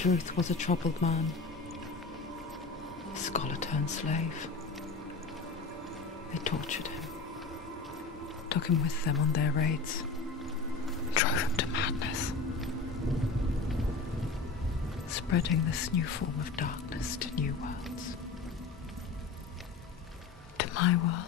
Druth was a troubled man. A scholar turned slave. They tortured him, took him with them on their raids, and drove him to madness, spreading this new form of darkness to new worlds. To my world.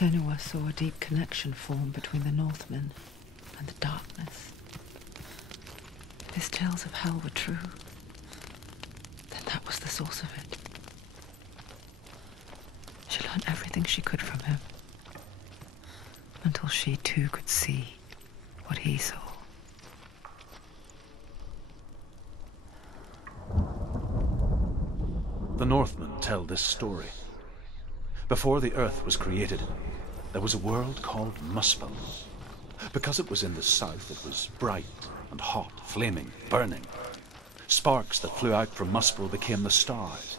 Senua saw a deep connection form between the Northmen and the darkness. If his tales of hell were true, then that was the source of it. She learned everything she could from him, until she too could see what he saw. The Northmen tell this story. Before the earth was created, there was a world called Muspel. Because it was in the south, it was bright and hot, flaming, burning. Sparks that flew out from Muspel became the stars.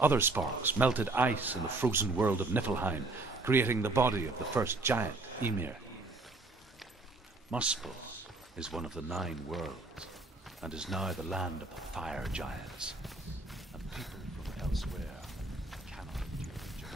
Other sparks melted ice in the frozen world of Niflheim, creating the body of the first giant, Ymir. Muspel is one of the 9 worlds, and is now the land of the fire giants. And people from elsewhere cannot endure the journey.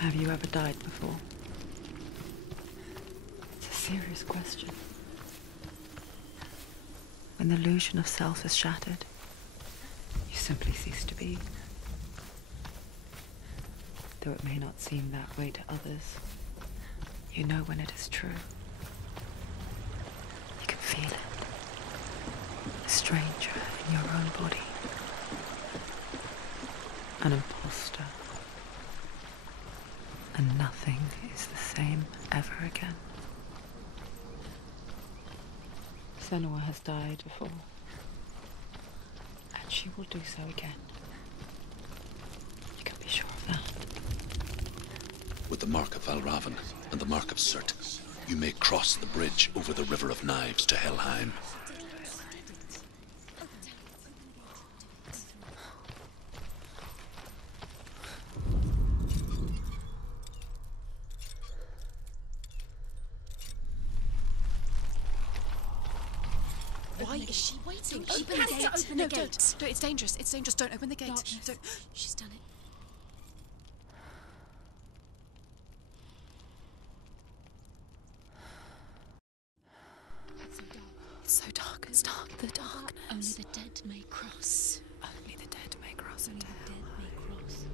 Have you ever died before? It's a serious question. When the illusion of self is shattered, you simply cease to be. Though it may not seem that way to others, you know when it is true. You can feel it. A stranger in your own body. An imposter. And nothing is the same ever again. Senua has died before, and she will do so again. You can be sure of that. With the mark of Valravan and the mark of Surt, you may cross the bridge over the River of Knives to Helheim. Why is she waiting? Open the gate. Open the gate. Don't. It's dangerous. It's dangerous. Don't open the gate. Darkness. Don't. She's done it. It's so dark. It's dark. The darkness. Only the dead may cross. Only the dead may cross Only into the hell. dead may cross.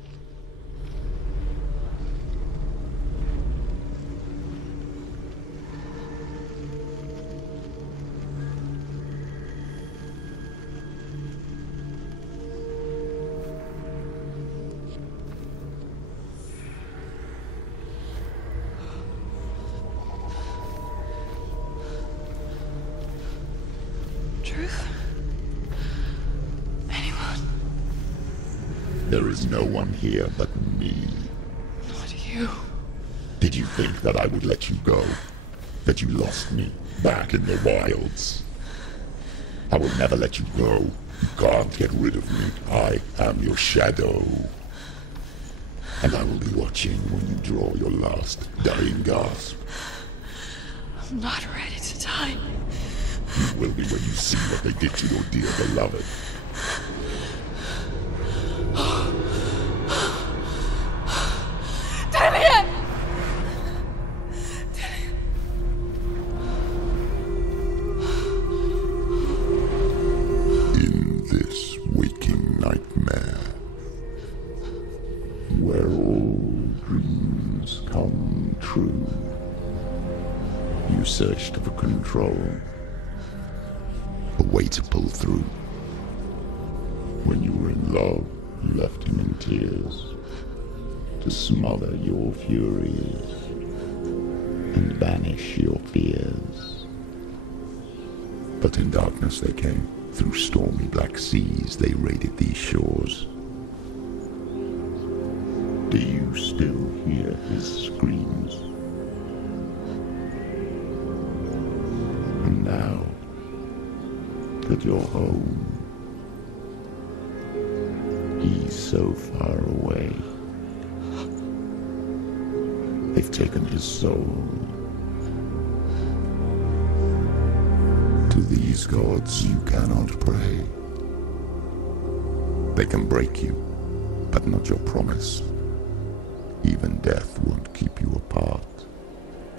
Truth? Anyone? There is no one here but me. Not you. Did you think that I would let you go? That you lost me back in the wilds? I will never let you go. You can't get rid of me. I am your shadow. And I will be watching when you draw your last dying gasp. I'm not ready to die. You will be when you see what they did to your dear beloved. Delia! In this waking nightmare, where all dreams come true, you searched for control, a way to pull through. When you were in love, you left him in tears, to smother your furies and banish your fears. But in darkness they came, through stormy black seas they raided these shores. Do you still hear his screams? And now that you're home, he's so far away. They've taken his soul. To these gods you cannot pray. They can break you, but not your promise. Even death won't keep you apart.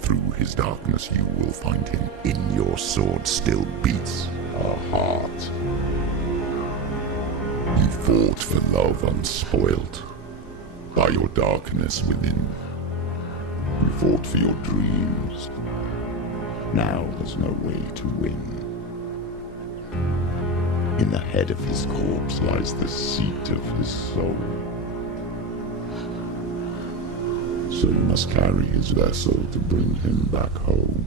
Through his darkness you will find him. In your sword still beats a heart. You fought for love unspoilt by your darkness within. You fought for your dreams. Now there's no way to win. In the head of his corpse lies the seat of his soul. So you must carry his vessel to bring him back home.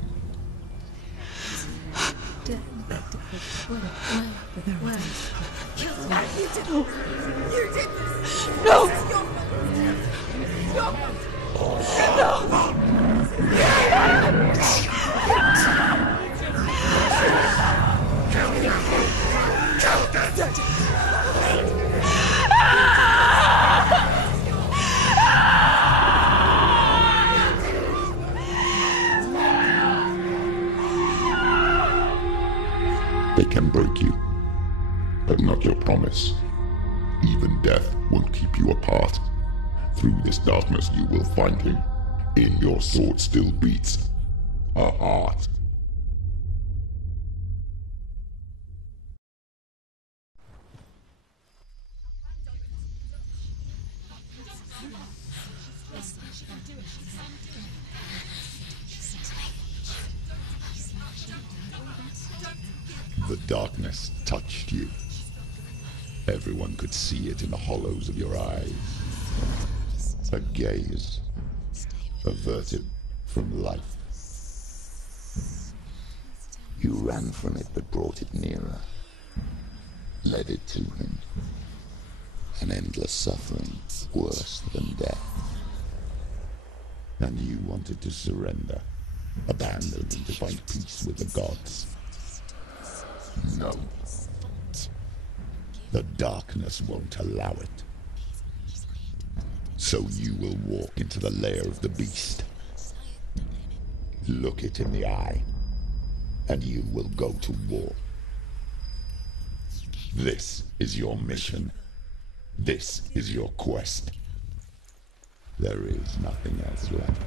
They can break you, but not your promise. Even death won't keep you apart. Through this darkness you will find him. In your sword still beats a heart. The darkness touched you. Everyone could see it in the hollows of your eyes. A gaze averted from life. You ran from it but brought it nearer, led it to him. An endless suffering worse than death. And you wanted to surrender, abandon and to find peace with the gods. No. The darkness won't allow it. So you will walk into the lair of the beast. Look it in the eye, and you will go to war. This is your mission. This is your quest. There is nothing else left.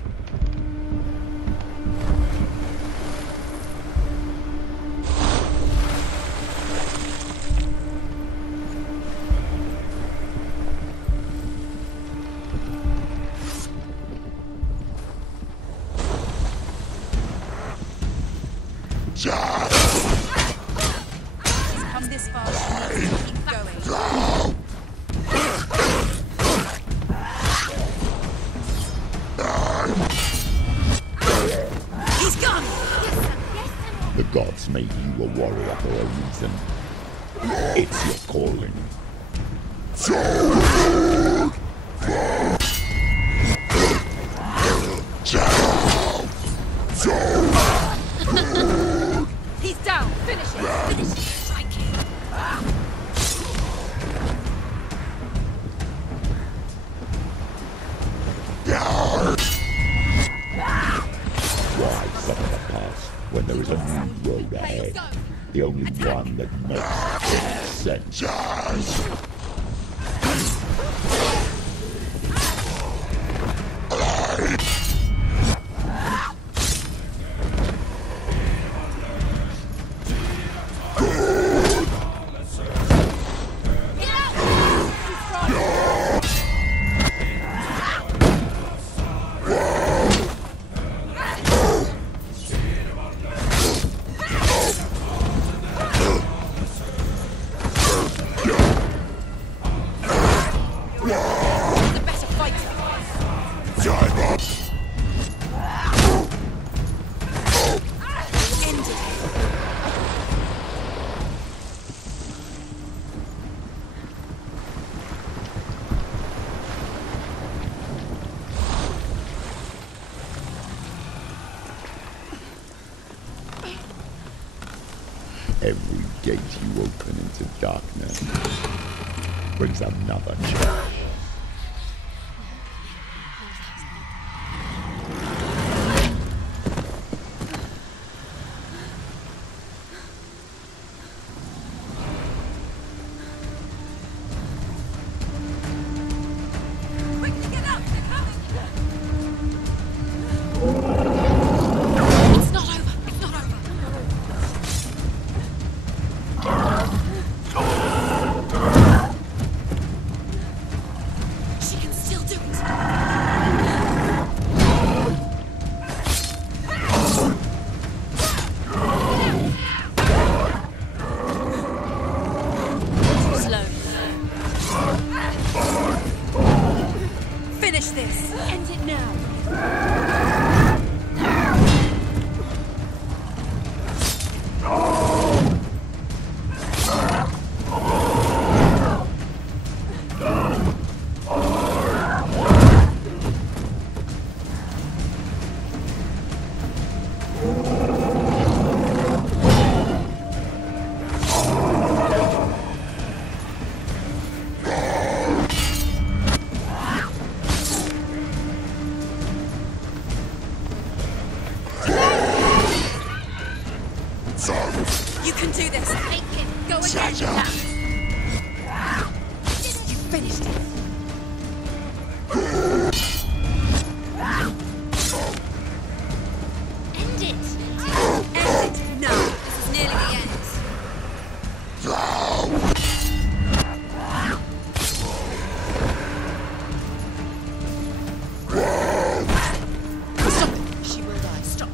Come this far, keep going. He's gone! The gods made you a warrior for a reason. It's your calling. He's down! Finish it! Finish it! Strike him! Why suffer the past when there is a new road ahead? The only one that makes sense. The better fighter! End it! Every gate you open into darkness brings another challenge. Quickly get up! They're coming! It's not over! It's not over! She can still do it! Too slow. Finish this! End it now! You can do this! Take it! Go and get that! You finished it! End it! End it! No! This is nearly the end! Stop it! She will die. Stop!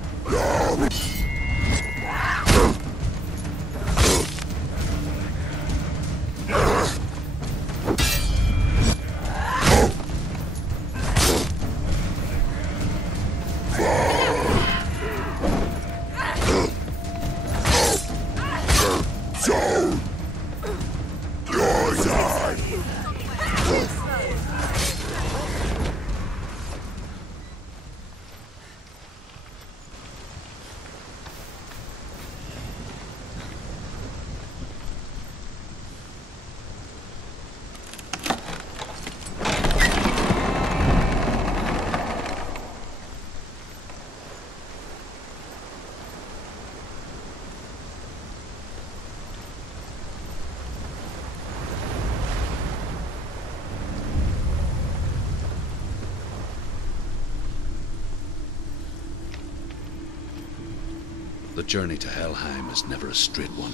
The journey to Helheim is never a straight one.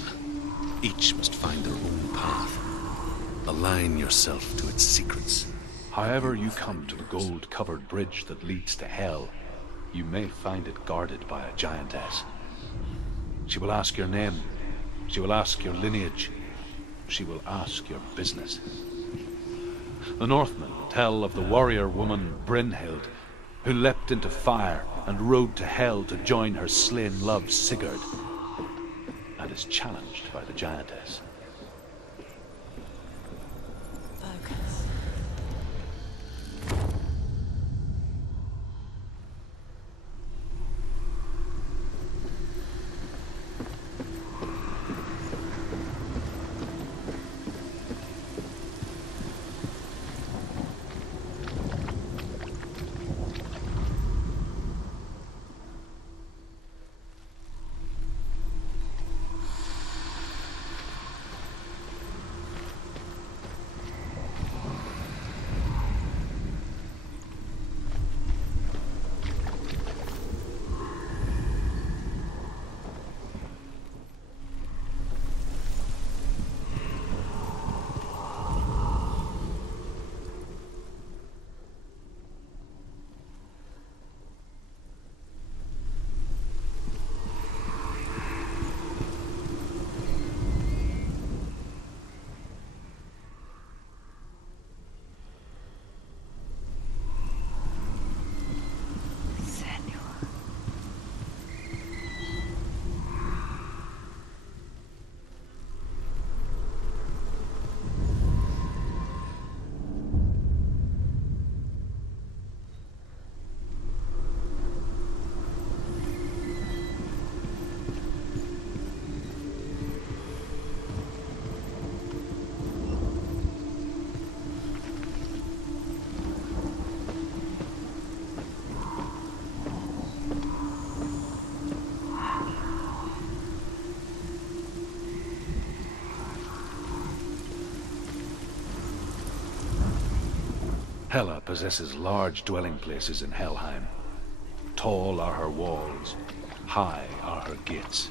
Each must find their own path. Align yourself to its secrets. However you come to the gold-covered bridge that leads to Hell, you may find it guarded by a giantess. She will ask your name. She will ask your lineage. She will ask your business. The Northmen tell of the warrior woman Brynhild, who leapt into fire and rode to Hell to join her slain love Sigurd, and is challenged by the giantess. Focus. Senua. Hela possesses large dwelling places in Helheim. Tall are her walls, high are her gates.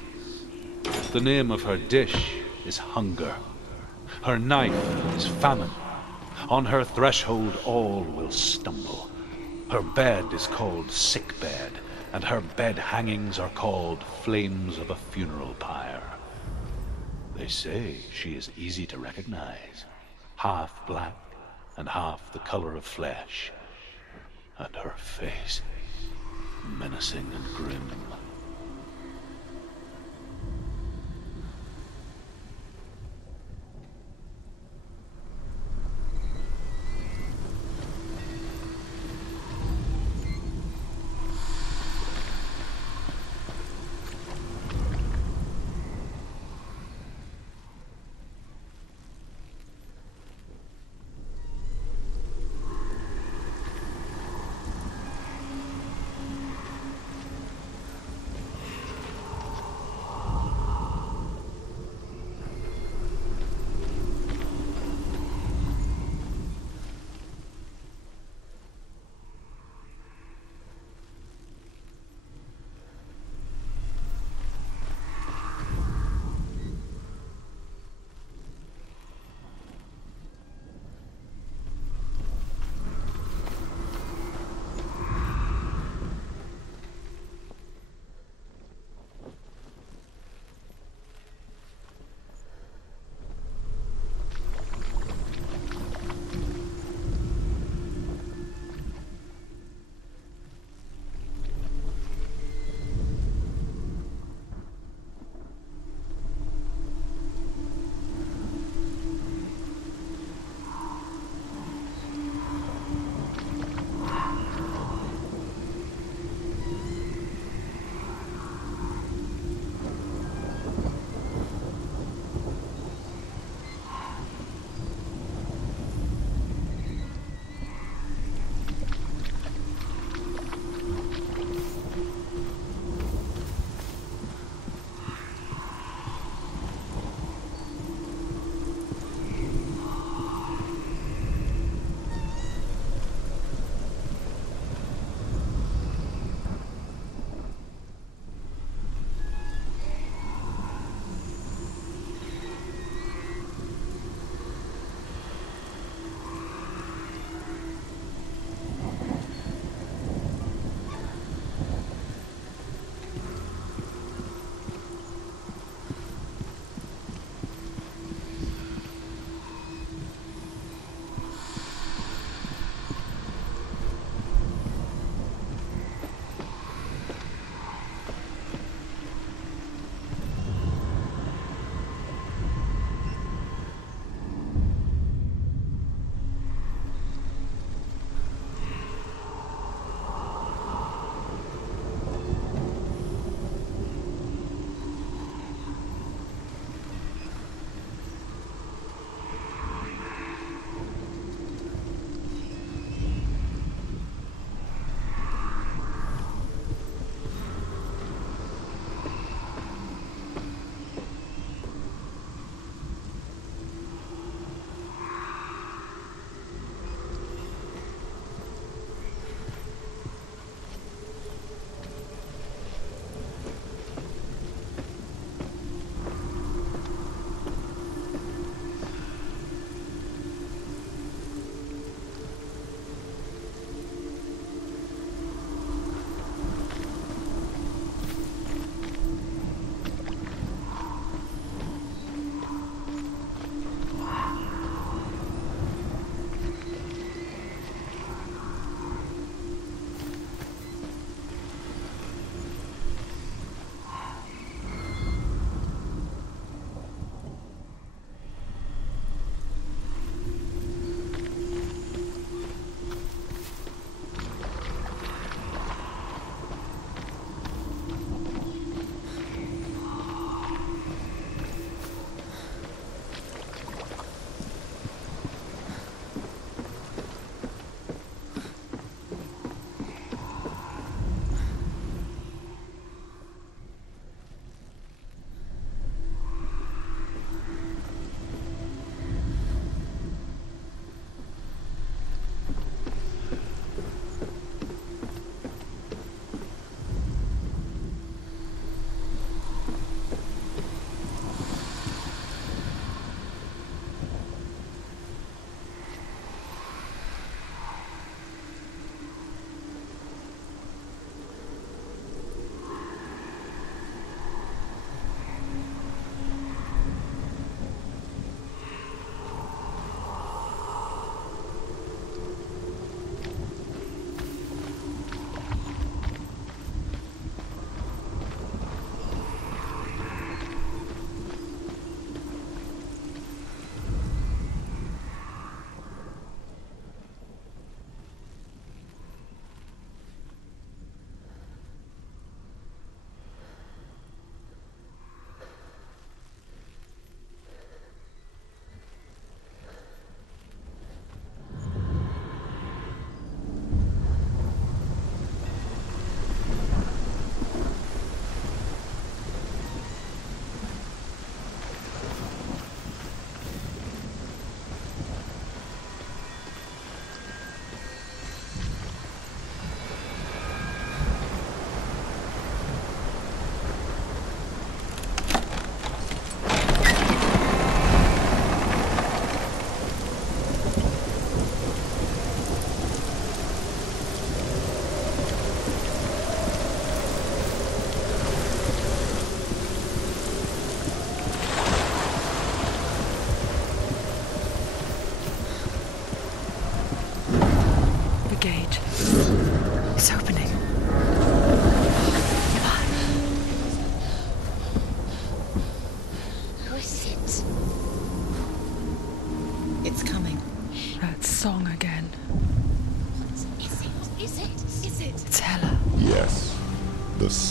The name of her dish is hunger. Her knife is famine. On her threshold all will stumble. Her bed is called sick bed, and her bed hangings are called flames of a funeral pyre. They say she is easy to recognize, half black and half the color of flesh, and her face menacing and grim.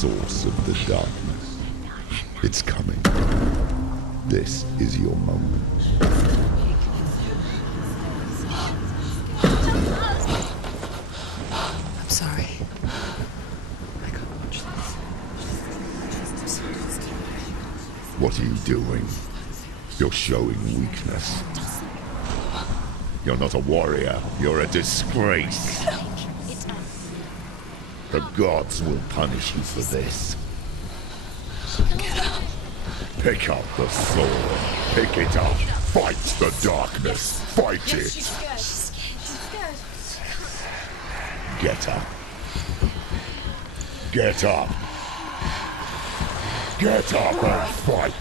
source of the darkness. It's coming. This is your moment. I'm sorry. I can't watch this. What are you doing? You're showing weakness. You're not a warrior. You're a disgrace. The gods will punish you for this. Get up. Pick up the sword. Pick it up. Fight the darkness. Fight it. Get up. Get up. Get up and fight.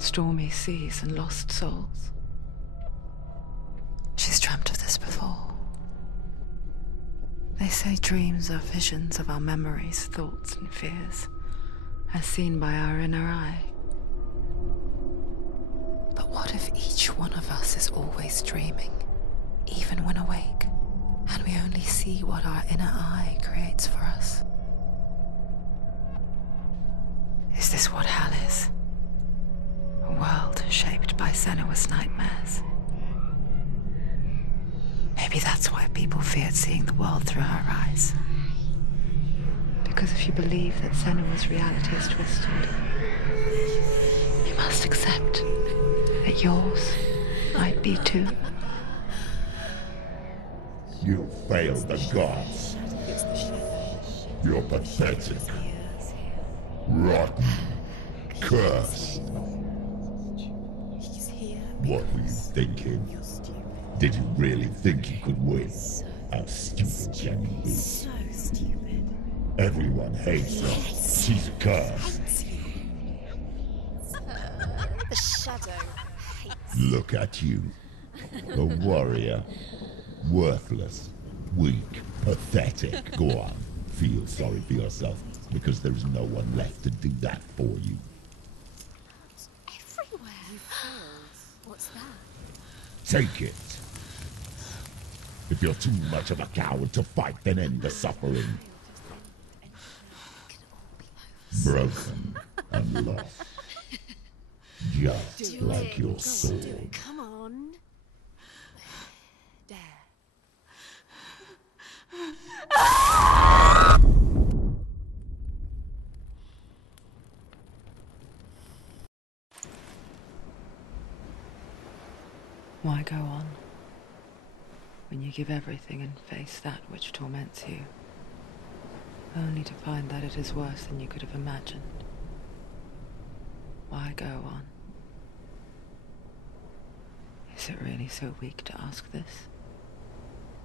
Stormy seas and lost souls. She's dreamt of this before. They say dreams are visions of our memories, thoughts and fears, as seen by our inner eye. But what if each one of us is always dreaming, even when awake, and we only see what our inner eye creates for us? Is this what hell is? A world shaped by Senua's nightmares. Maybe that's why people feared seeing the world through her eyes. Because if you believe that Senua's reality is twisted, you must accept that yours might be too. You failed the gods. You're pathetic. Rotten. Cursed. What were you thinking? Did you really think you could win? How stupid can you be? So stupid. Everyone hates her. She's cursed. The shadow hates. Look at you. A warrior. Worthless. Weak. Pathetic. Go on. Feel sorry for yourself, because there is no one left to do that for you. Everywhere. You failed. What's that? Take it. If you're too much of a coward to fight, then end the suffering. Broken and lost. Just like your soul. Come on. Dare. Why go on when you give everything and face that which torments you, only to find that it is worse than you could have imagined? Why go on? Is it really so weak to ask this?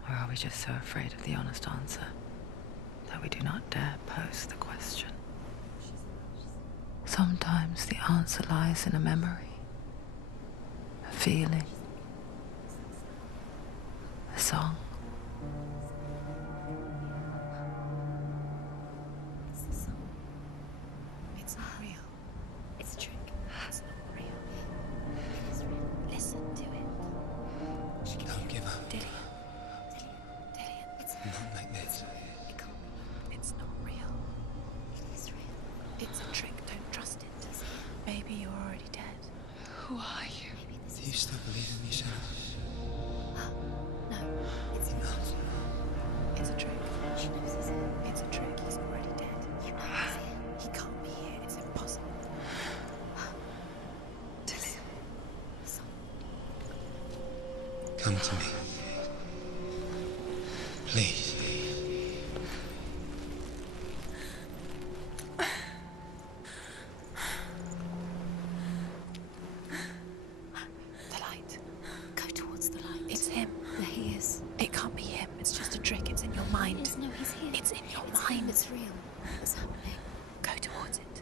Or are we just so afraid of the honest answer that we do not dare pose the question? Sometimes the answer lies in a memory, a feeling, a song. It's not real. It's a trick. It's not real. It's real. Listen to it. Don't give up. Dillian. It's Not like this. It can't be. It's not real. It is real. It's a trick. Don't trust it. Maybe you're already dead. Who are you? Maybe this Do you still believe in me, Shadow? No, it's not. It's a trick. She knows he's here. It's a trick. He's already dead. You know he's here. He can't be here. It's impossible. Dillian. Come to me. Please. The light. Go towards the light. It's him. There he is. It can't be him. It's just a trick. It's in your mind. No, he's here. It's in your mind. It's real. What's happening? Go towards it.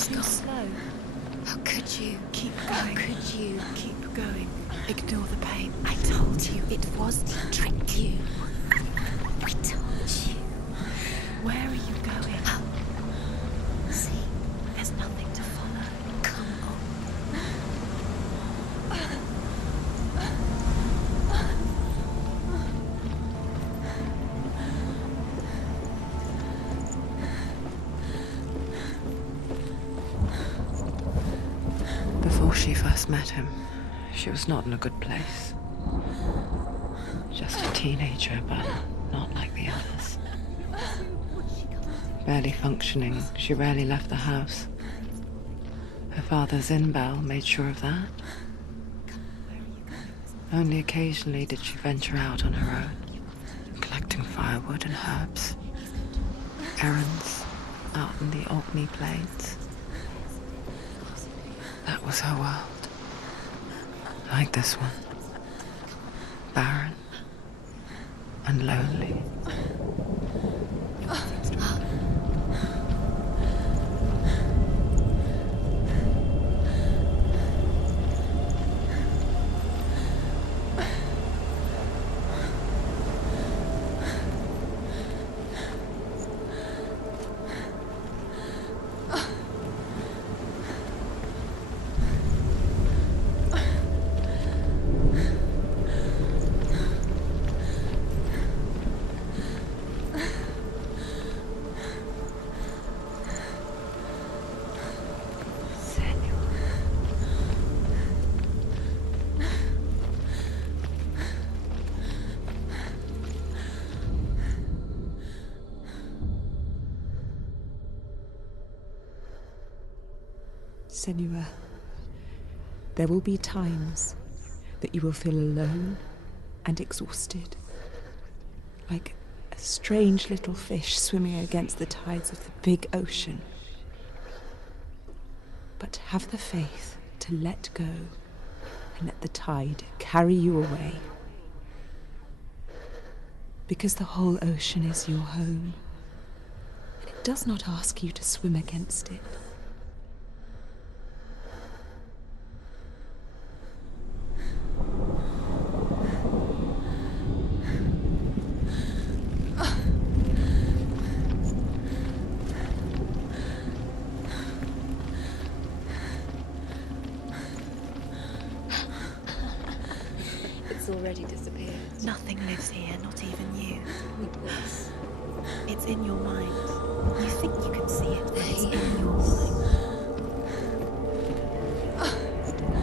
It's gone. Slow. How could you? Keep going. How could you? Keep going. Ignore the pain. I told you it was to trick you. I told you. Where are you going? Up. See, there's nothing to follow. Come on. Before she first met him, she was not in a good place. Just a teenager, but not like the others. Barely functioning, she rarely left the house. Her father's in-bell made sure of that. Only occasionally did she venture out on her own, collecting firewood and herbs. Errands out in the Orkney Plains. That was her world. Like this one. Barren and lonely. Senua, there will be times that you will feel alone and exhausted, like a strange little fish swimming against the tides of the big ocean. But have the faith to let go and let the tide carry you away. Because the whole ocean is your home, and it does not ask you to swim against it. Already disappeared. Nothing lives here, not even you. It's in your mind. You think you can see it, but it's in your mind.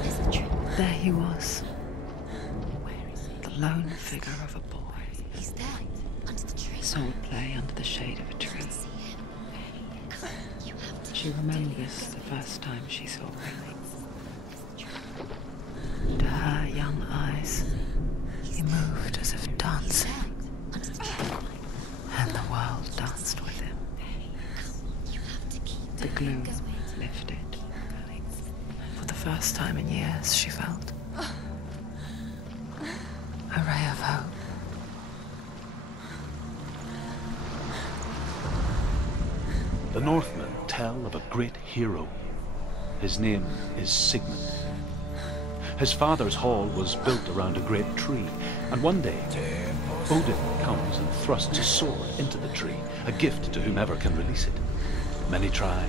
Is it true? There he was. Where is he? The lone figure of a boy. He's there, under the tree. Sword play under the shade of a tree. She remembers the first time she saw him. To her young eyes, he moved as if dancing, and the world danced with him. The gloom lifted. For the first time in years, she felt a ray of hope. The Northmen tell of a great hero. His name is Sigmund. His father's hall was built around a great tree, and one day, Odin comes and thrusts a sword into the tree, a gift to whomever can release it. Many try,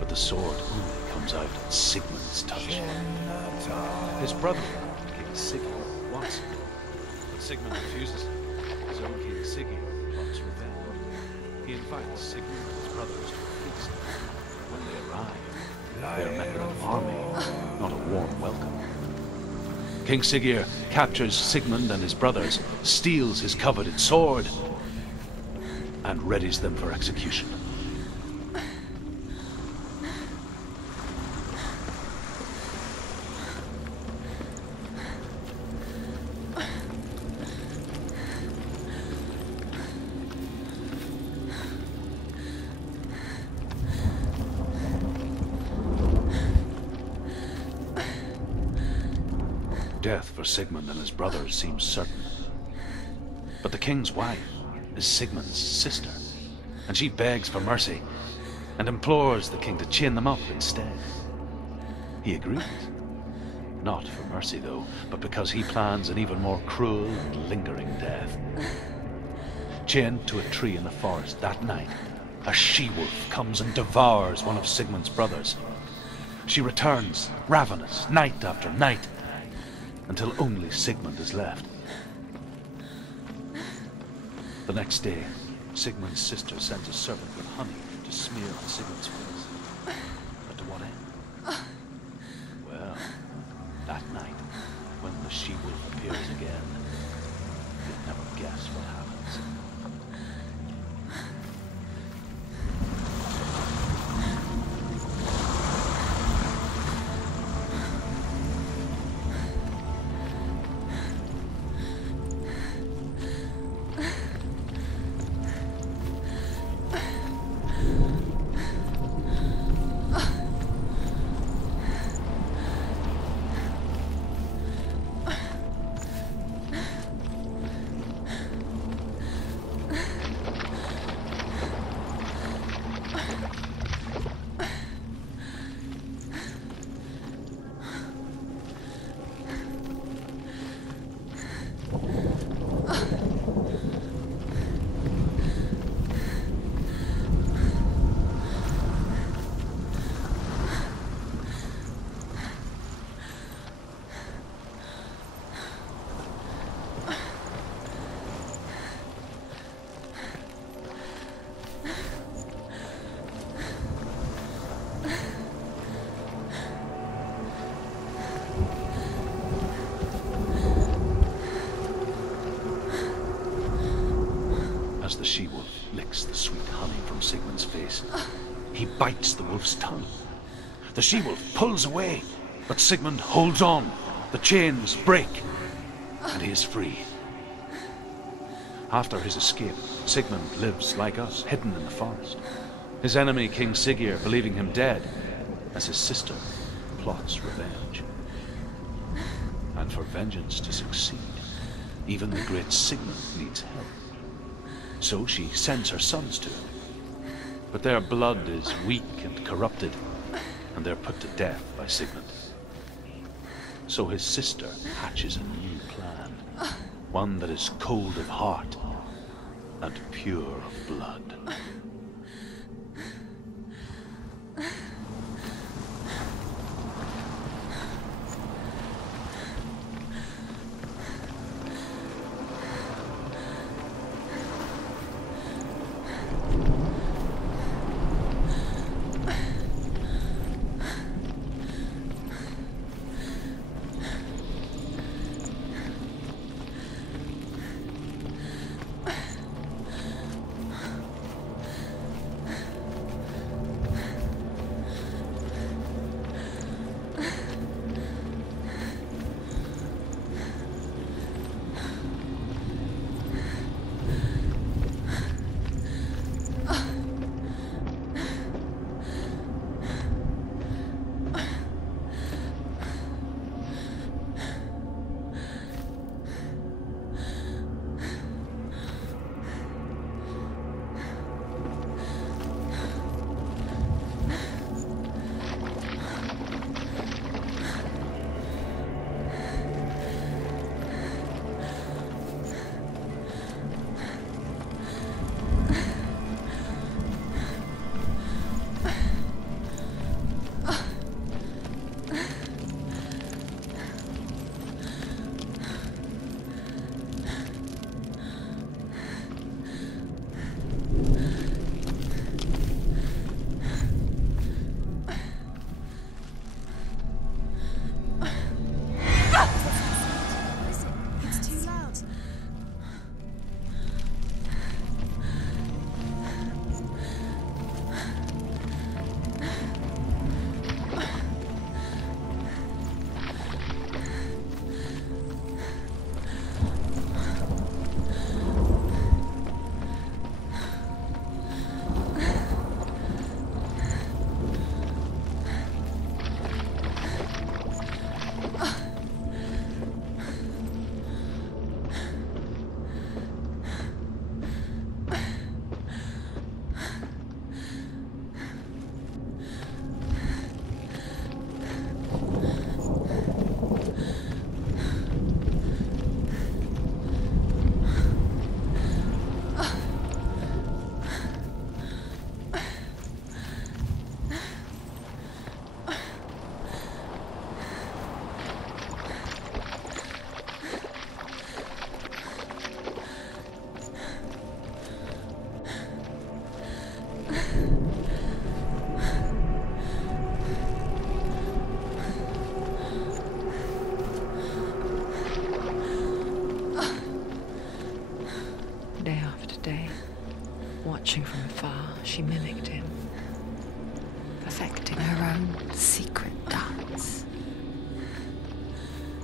but the sword only comes out at Sigmund's touch. His brother, King Sigurd, wants it, but Sigmund refuses. So King Sigurd plots revenge. He invites Sigmund and his brothers to a feast. When they arrive, they are met with an army, not a warm welcome. King Sigurd captures Sigmund and his brothers, steals his coveted sword, and readies them for execution. Death for Sigmund and his brothers seems certain. But the king's wife is Sigmund's sister, and she begs for mercy. and implores the king to chain them up instead. He agrees. Not for mercy, though, but because he plans an even more cruel and lingering death. Chained to a tree in the forest that night, a she-wolf comes and devours one of Sigmund's brothers. She returns, ravenous, night after night, until only Sigmund is left. The next day, Sigmund's sister sends a servant with honey to smear on Sigmund's face. But to what end? Well, that night, when the she-wolf appears again, you'll never guess what happens. As the she-wolf licks the sweet honey from Sigmund's face, he bites the wolf's tongue. The she-wolf pulls away, but Sigmund holds on. The chains break, and he is free. After his escape, Sigmund lives like us, hidden in the forest. His enemy, King Siggeir, believing him dead, as his sister plots revenge. And for vengeance to succeed, even the great Sigmund needs help. So she sends her sons to him. But their blood is weak and corrupted, and they're put to death by Sigmund. So his sister hatches a new plan, one that is cold of heart and pure of blood.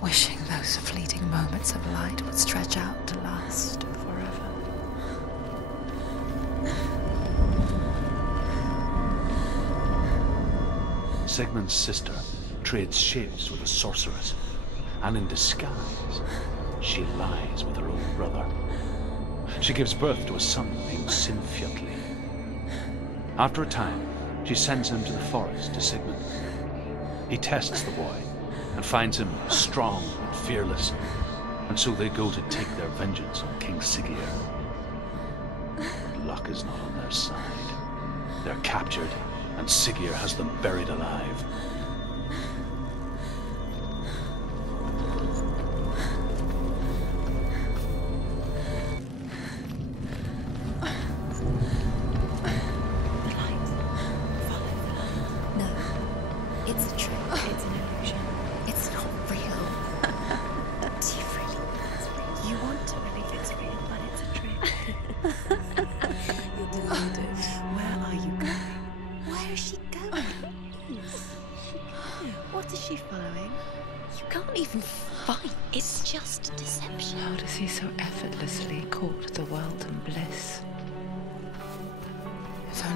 wishing those fleeting moments of light would stretch out to last forever. Sigmund's sister trades shapes with a sorceress, and in disguise, she lies with her own brother. She gives birth to a son named Sinfjotli. After a time, she sends him to the forest to Sigmund. He tests the boy and finds him strong and fearless, and so they go to take their vengeance on King Siggeir. But luck is not on their side. They're captured, and Siggeir has them buried alive.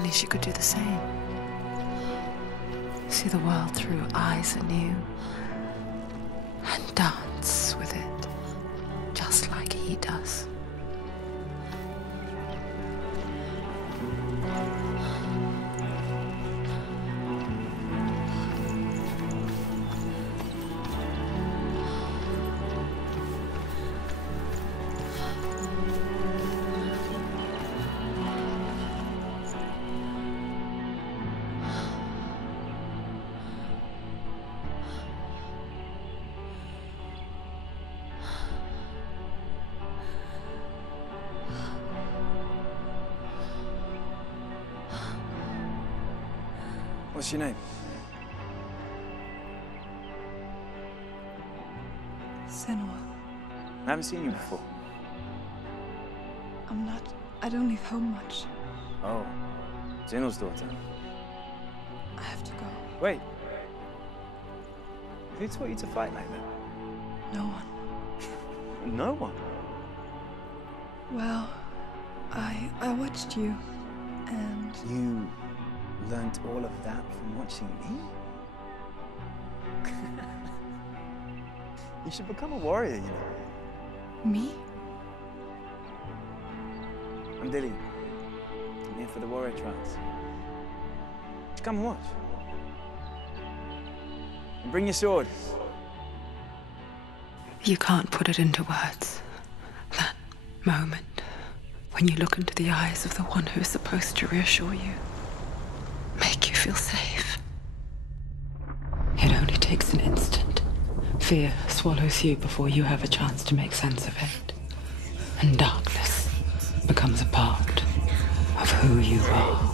She could do the same. See the world through eyes anew and dance with it just like he does. What's your name? Senua. I haven't seen you before. I don't leave home much. Oh, Zenua's daughter. I have to go. Wait. Who taught you to fight like that? No one. No one? Well, I watched you, and... You learned all of that from watching me? You should become a warrior, you know. Me? I'm Dillian. I'm here for the warrior trials. Just come and watch. And bring your sword. You can't put it into words. That moment when you look into the eyes of the one who's supposed to reassure you, make you feel safe. It only takes an instant. Fear swallows you before you have a chance to make sense of it. And darkness becomes a part of who you are.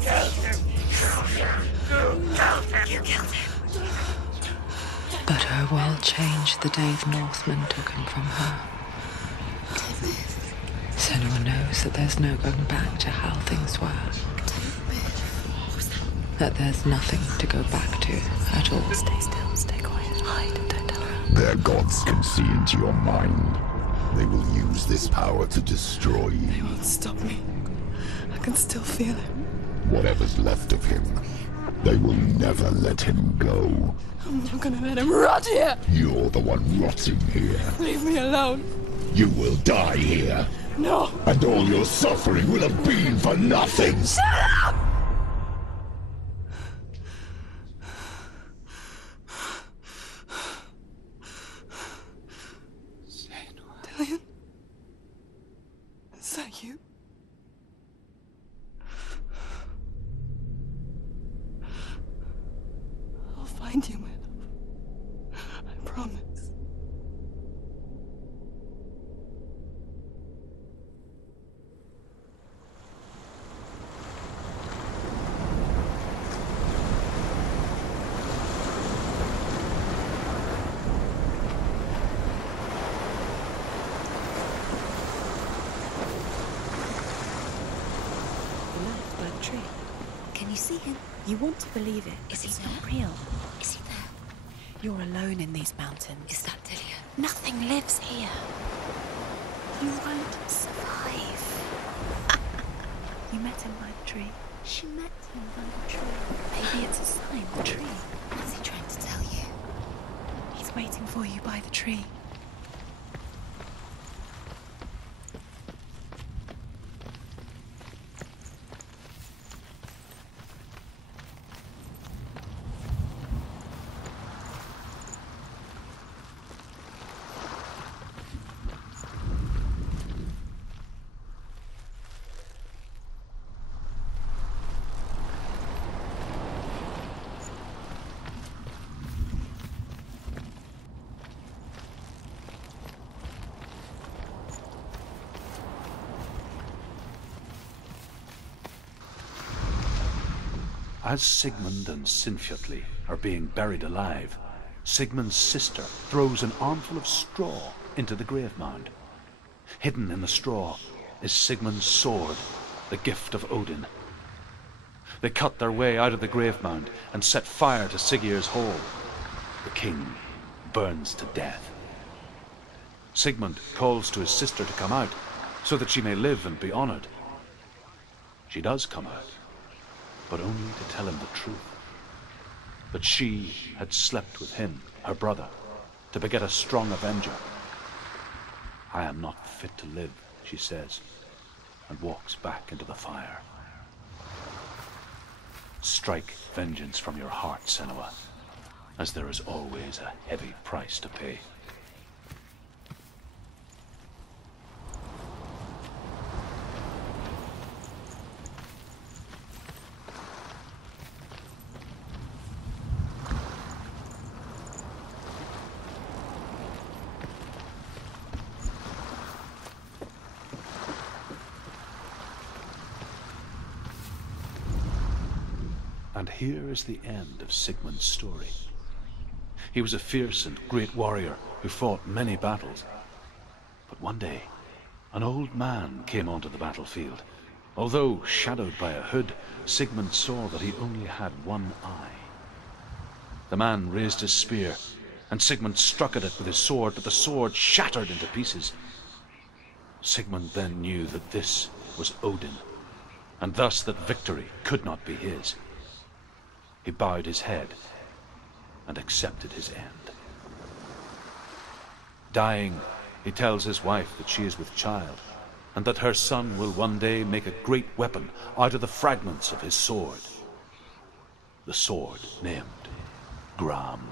You killed him. But her world changed the day the Northmen took him from her. Senua knows that there's no going back to how things were. That there's nothing to go back to at all. Stay still, stay quiet, hide, don't tell her. Their gods can see into your mind. They will use this power to destroy you. They won't stop me. I can still feel him. Whatever's left of him, they will never let him go. I'm not gonna let him rot here! You're the one rotting here. Leave me alone. You will die here. No! And all your suffering will have been for nothing! Shut up! Dillian? Is that you? I'll find you, my love. I promise. Tree. Can you see him? You want to believe it, but it's not real. Is he there? You're alone in these mountains. Is that Dillian? Nothing lives here. You won't survive. You met him by the tree. She met him by the tree. Maybe it's a sign, the tree. What's he trying to tell you? He's waiting for you by the tree. As Sigmund and Sinfjotli are being buried alive, Sigmund's sister throws an armful of straw into the grave mound. Hidden in the straw is Sigmund's sword, the gift of Odin. They cut their way out of the grave mound and set fire to Siggeir's hall. The king burns to death. Sigmund calls to his sister to come out so that she may live and be honored. She does come out, but only to tell him the truth. That she had slept with him, her brother, to beget a strong avenger. I am not fit to live, she says, and walks back into the fire. Strike vengeance from your heart, Senua, as there is always a heavy price to pay. And here is the end of Sigmund's story. He was a fierce and great warrior who fought many battles. But one day, an old man came onto the battlefield. Although shadowed by a hood, Sigmund saw that he only had one eye. The man raised his spear, and Sigmund struck at it with his sword, but the sword shattered into pieces. Sigmund then knew that this was Odin, and thus that victory could not be his. He bowed his head and accepted his end. Dying, he tells his wife that she is with child, and that her son will one day make a great weapon out of the fragments of his sword. The sword named Gram.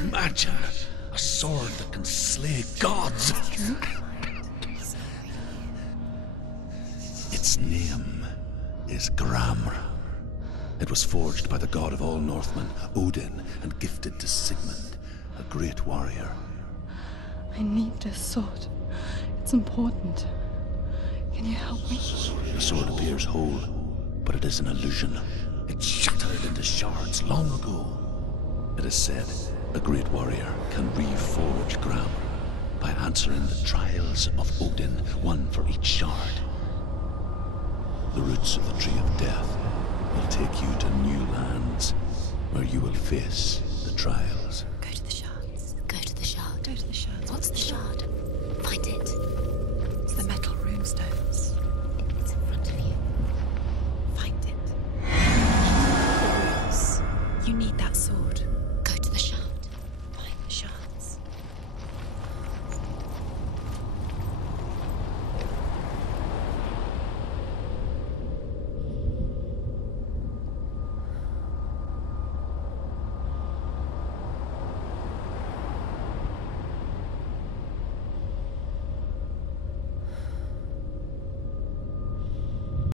Imagine a sword that can slay gods. Its name is Gramr. It was forged by the god of all Northmen, Odin, and gifted to Sigmund, a great warrior. I need this sword. It's important. Can you help me? The sword appears whole, but it is an illusion. It shattered into shards long ago. It is said a great warrior can reforge Gram by answering the trials of Odin, one for each shard. The roots of the Tree of Death will take you to new lands where you will face the trial.